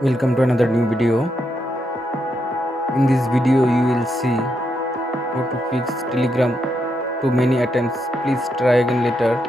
Welcome to another new video. In this video you will see how to fix Telegram too many attempts. Please try again later.